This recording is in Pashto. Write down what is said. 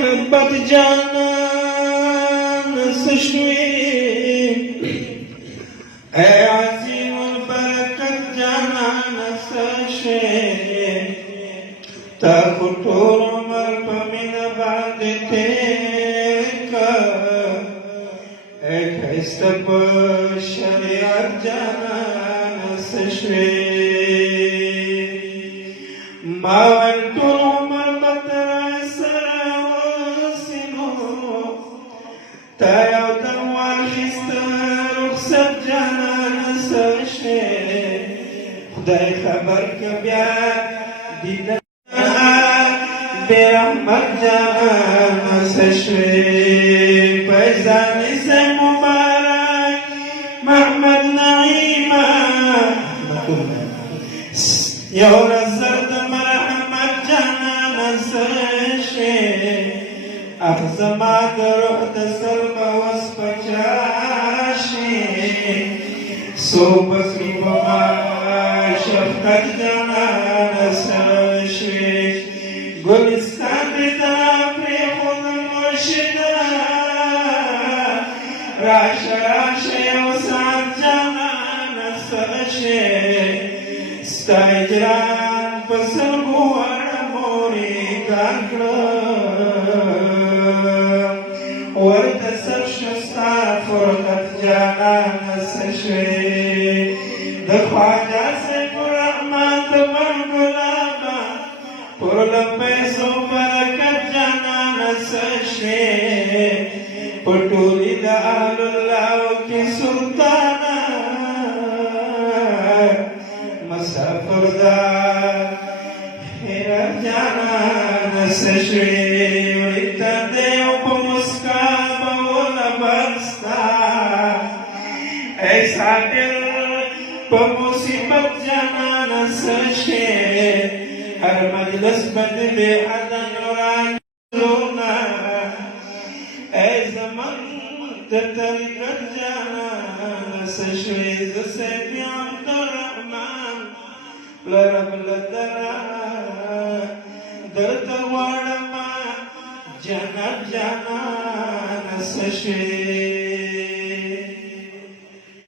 محبت جانان سشوی اے عظیم البرکت جانان سشوی تا خطور عمر پمین بعد تیکا اے خیست پر شریعت جانان سشوی ماون طول عمر بطر سرسنو تا یو دروار خیست رخصت جانان سشوی خدای خبر کبیا دیدن برحمت جان سشوی فیضانی سے مبارک محمد نعیمہ یو رزرد مرحمت جان سشوی اخزمات روح تسلم وسپچاشی صوبہ ما شفقت جان سشوی گلستان دیتا پری خود مرشدا راش راش یو سات جانان سشی ستا اجران پسل گوار موری کانکرم ورد سرشستا فرقت جانان سشی دخواجہ سے پرحمت برگلابا پرلپیسو برکت جانان سشوی پٹولی دا اہل اللہ کی سلطانا مسافر دا حیرت جانان سشوی وریتا دیو پا مسکابا ولبستا ایسا دل پا مصیبت جانان سشوی ہر مجلس بد بے حد نوران رونا اے زمان تطریقت جانان سشوی زسیبی عبدالرحمن لرب لدرا در تروارما جنب جانان سشوی